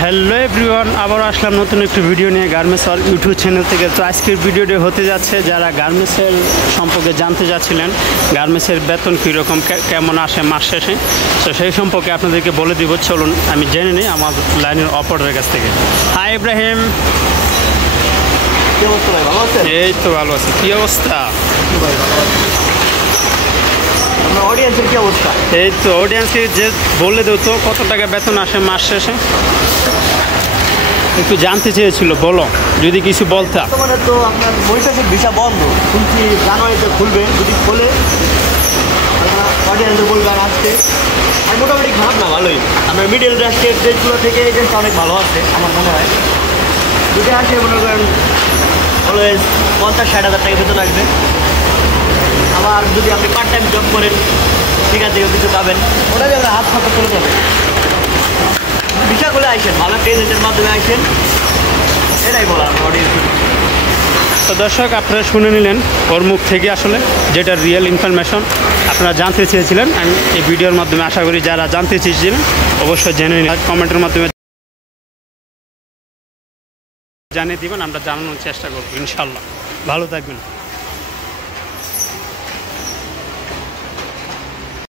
Hello everyone, আবার আসলাম নতুন একটি ভিডিও নিয়ে গার্মেন্টস ওয়ার্ল্ড ইউটিউব চ্যানেল থেকে। তো আজকের ভিডিওটি হতে যাচ্ছে যারা গার্মেন্টসের সম্পর্কে জানতে যাচ্ছিলেন, গার্মেন্টসের বেতন কীরকম কেমন আসে মাস শেষে, তো সেই সম্পর্কে আপনাদেরকে বলে দিব। চলুন আমি জেনে নিই আমার লাইনের অপারেটরের কাছ থেকে। হাই ইব্রাহিম, এই তো ভালো আছি। কী অবস্থা? অডিয়েন্সের কি অবস্থা? এই তো অডিয়েন্সকে যে বলে দেও তো কত টাকা বেতন আসে মাস শেষে, একটু জানতে চেয়েছিল, বলো যদি কিছু বলতা। মানে তো আপনার বৈশাখের ভিসা বন্ধ, শুনছি জানুয়ারিতে খুলবে, যদি খোলে অডিয়েন্সে বলবে আর আসতে। আর মোটামুটি খারাপ না, ভালোই। আপনার মিডিল রাষ্ট্রের দেশগুলো থেকে এই দেশটা অনেক ভালো আছে আমার মনে হয়। যদি আসে মনে করেন অলওয়েজ 50-60 হাজার টাকা বেতন আসবে। আবার যদি আপনি পার্ট টাইম জব করেন সেখান থেকে কিছু পাবেন, ওটা দিয়ে আমরা হাত ফাঁকা চলে যাবে। ভিসা করে আসেন, ভালো একটা এজেন্টের মাধ্যমে আসেন, এটাই বলা আমার অডিয়েন্স। তো দর্শক, আপনারা শুনে নিলেন ওর মুখ থেকে আসলে যেটা রিয়েল ইনফরমেশন আপনারা জানতে চেয়েছিলেন। আমি এই ভিডিওর মাধ্যমে আশা করি যারা জানতে চেয়েছিলেন অবশ্যই জেনে নিন, কমেন্টের মাধ্যমে জানিয়ে দিবেন, আমরা জানানোর চেষ্টা করবো ইনশাল্লাহ। ভালো থাকবেন।